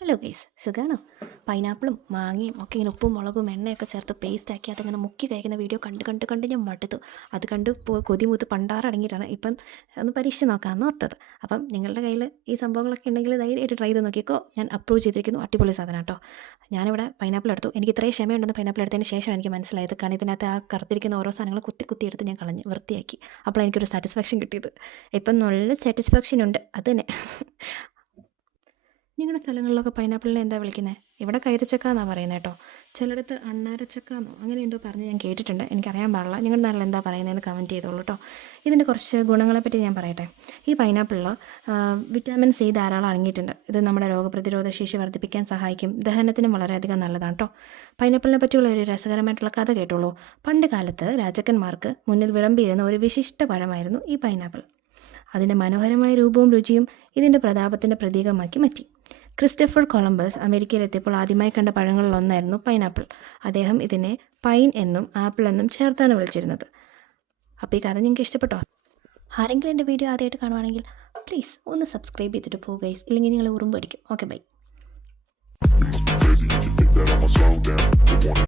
Hello guys, സുഖമാണോ? പൈനാപ്പിളും മാങ്ങയും ഒക്കെ ഇങ്ങനെ ഉപ്പും മുളകും എണ്ണയൊക്കെ ചേർത്ത് പേസ്റ്റാക്കി അതിങ്ങനെ മുക്കി കഴിക്കുന്ന വീഡിയോ കണ്ട് ഞാൻ മടുത്തു. അത് കണ്ട് കൊതിമൂത്ത് പണ്ടാറടങ്ങിയിട്ടാണ് ഇപ്പം ഒന്ന് പരീക്ഷിച്ച് നോക്കാമെന്ന് ഓർത്തത്. അപ്പം നിങ്ങളുടെ കയ്യിൽ ഈ സംഭവങ്ങളൊക്കെ ഉണ്ടെങ്കിൽ ധൈര്യമായിട്ട് ട്രൈ ചെയ്ത് നോക്കിക്കോ. ഞാൻ അപ്രൂവ് ചെയ്തിരിക്കുന്നു. അടിപൊളി സാധനം കേട്ടോ. ഞാനിവിടെ പൈനാപ്പിൾ എടുത്തു. എനിക്ക് ഇത്രയും ക്ഷമയുണ്ടെന്ന് പൈനാപ്പിൾ എടുത്തതിന് ശേഷം എനിക്ക് മനസ്സിലായത്. കാരണം ഇതിനകത്ത് ആ കറുത്തിരിക്കുന്ന ഓരോ സാധനങ്ങൾ കുത്തി എടുത്ത് ഞാൻ കളഞ്ഞ് വൃത്തിയാക്കി. അപ്പോൾ എനിക്കൊരു സാറ്റിസ്ഫാക്ഷൻ കിട്ടിയത്. ഇപ്പം നല്ല സാറ്റിസ്ഫാക്ഷൻ ഉണ്ട്. അത് തന്നെ. നിങ്ങളുടെ സ്ഥലങ്ങളിലൊക്കെ പൈനാപ്പിളിനെ എന്താ വിളിക്കുന്നത്? ഇവിടെ കൈതച്ചക്ക എന്നാണ് പറയുന്നത് കേട്ടോ. ചിലയിടത്ത് അണ്ണാരച്ചക്ക എന്നോ അങ്ങനെ എന്തോ പറഞ്ഞ് ഞാൻ കേട്ടിട്ടുണ്ട്. എനിക്കറിയാൻ പാടില്ല. നിങ്ങളുടെ നാട്ടിൽ എന്താ പറയുന്നതെന്ന് കമൻറ്റ് ചെയ്തോളൂ കേട്ടോ. ഇതിൻ്റെ കുറച്ച് ഗുണങ്ങളെപ്പറ്റി ഞാൻ പറയട്ടെ. ഈ പൈനാപ്പിളിൽ വിറ്റാമിൻ സി ധാരാളം അടങ്ങിയിട്ടുണ്ട്. ഇത് നമ്മുടെ രോഗപ്രതിരോധ ശേഷി വർദ്ധിപ്പിക്കാൻ സഹായിക്കും. ദഹനത്തിനും വളരെയധികം നല്ലതാണ് കേട്ടോ. പൈനാപ്പിളിനെ പറ്റിയുള്ള ഒരു രസകരമായിട്ടുള്ള കഥ കേട്ടോളൂ. പണ്ട് കാലത്ത് രാജാക്കന്മാർക്ക് മുന്നിൽ വിളമ്പിയിരുന്ന ഒരു വിശിഷ്ട പഴമായിരുന്നു ഈ പൈനാപ്പിൾ. അതിൻ്റെ മനോഹരമായ രൂപവും രുചിയും ഇതിൻ്റെ പ്രതാപത്തിൻ്റെ പ്രതീകമാക്കി മാറ്റി. ക്രിസ്റ്റഫർ കൊളംബസ് അമേരിക്കയിലെത്തിയപ്പോൾ ആദ്യമായി കണ്ട പഴങ്ങളിലൊന്നായിരുന്നു പൈനാപ്പിൾ. അദ്ദേഹം ഇതിനെ പൈൻ എന്നും ആപ്പിൾ എന്നും ചേർത്താണ് വിളിച്ചിരുന്നത്. അപ്പോൾ ഈ കഥ നിങ്ങൾക്ക് ഇഷ്ടപ്പെട്ടോ? ആരെങ്കിലും എൻ്റെ വീഡിയോ ആദ്യമായിട്ട് കാണുവാണെങ്കിൽ പ്ലീസ് ഒന്ന് സബ്സ്ക്രൈബ് ചെയ്തിട്ട് പോകുക ഗൈസ്. ഇല്ലെങ്കിൽ നിങ്ങൾ ഉറുമ്പ് അടിക്കും. Okay, by.